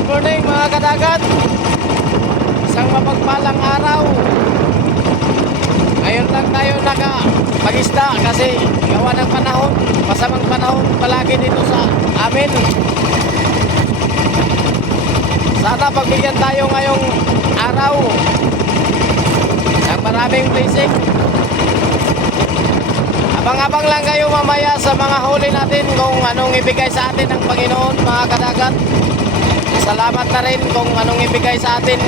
Good morning mga kadagat. Isang mapagpalang araw. Ngayon lang tayo mag-isda kasi gawa ng panahon, masamang panahon palagi dito sa amin. Sana pagbigyan tayo ngayong araw ng maraming blessing. Abang-abang lang kayo mamaya sa mga huli natin kung anong ibigay sa atin ng Panginoon mga kadagat. Salamat na rin kung anong ibigay sa atin.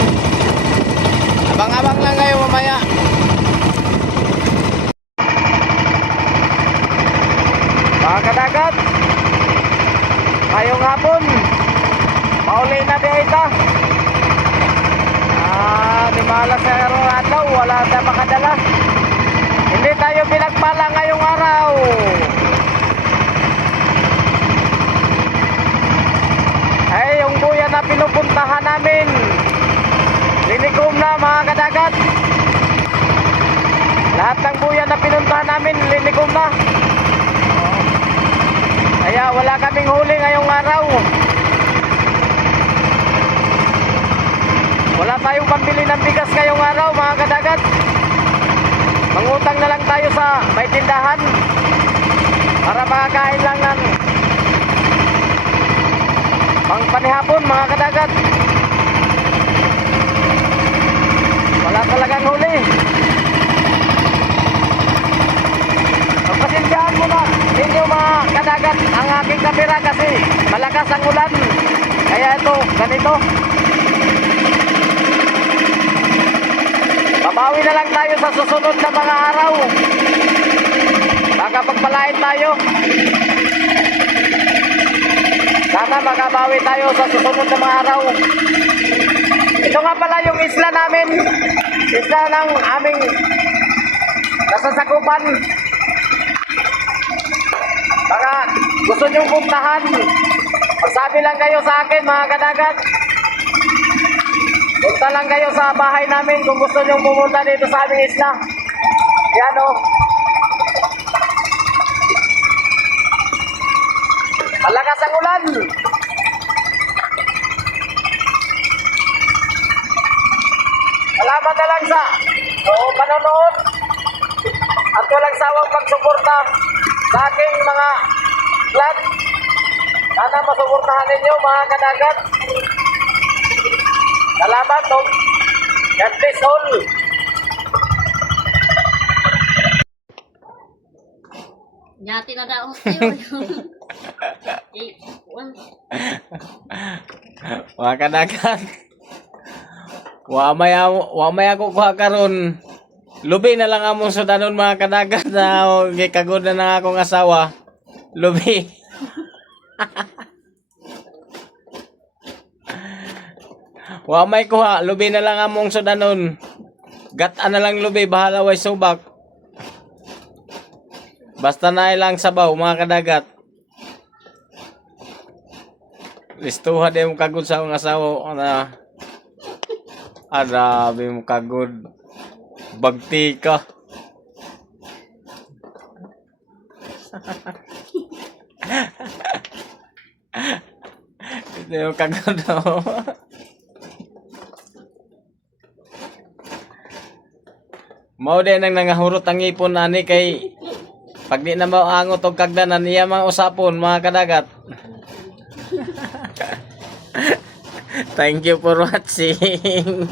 Abang-abang lang kayo mamaya. Mga kadagat, ngayong hapon mauli na di ita. Di malas na karong adlaw, wala tayo makadala. Hindi tayo pinagpala ngayong araw. Ay, yung buya na pinupuntahan namin, linikom na mga kadagat. Lahat ng buya na pinuntahan namin, linikom na. Kaya wala kaming huli ngayong araw. Wala tayong pambili ng bigas ngayong araw mga kadagat. Mangutang na lang tayo sa may tindahan para makakain lang ng pangpanihapon mga kadagat. Wala talagang huli. Pagpasensyahan mo na ninyo mga kadagat ang aking kamera kasi malakas ang ulan. Kaya ito, ganito. Babawi na lang tayo sa susunod na mga araw. Baka pagpalain tayo. Sana makabawi tayo sa susunod na mga araw. Ito nga pala yung isla namin. Isla ng aming nasasakupan. Baka gusto nyong puntahan, magsabi lang kayo sa akin mga kadagat. Punta lang kayo sa bahay namin kung gusto nyong pumunta dito sa aming isla. Yan o. Malakas ang ulan. Salamat na lang sa panonood at walang sawang pagsuporta sa aking mga vlog. Sana masuportahan ninyo mga kadagat. Salamat o. God bless all. Nyati na daw yun. Mga kadagat. Wa may ako kuha karon. Lubi na lang among sudanon mga kadagat na gikagod na ng akong asawa. Lubi. Wa may kuha, lubi na lang among sudanon. Gata na lang lubi, bahala way subak. Basta na ilang sabaw mga kadagat. Listuha din mo kagod sa akong asawa na arabi mo kagod. Bagti ka. Ito yung kagod ako. Mao din ang nangahurot ang ipon ani kay pag di na maangot og kagdanan niya mga usapon mga kadagat. Thank you for watching.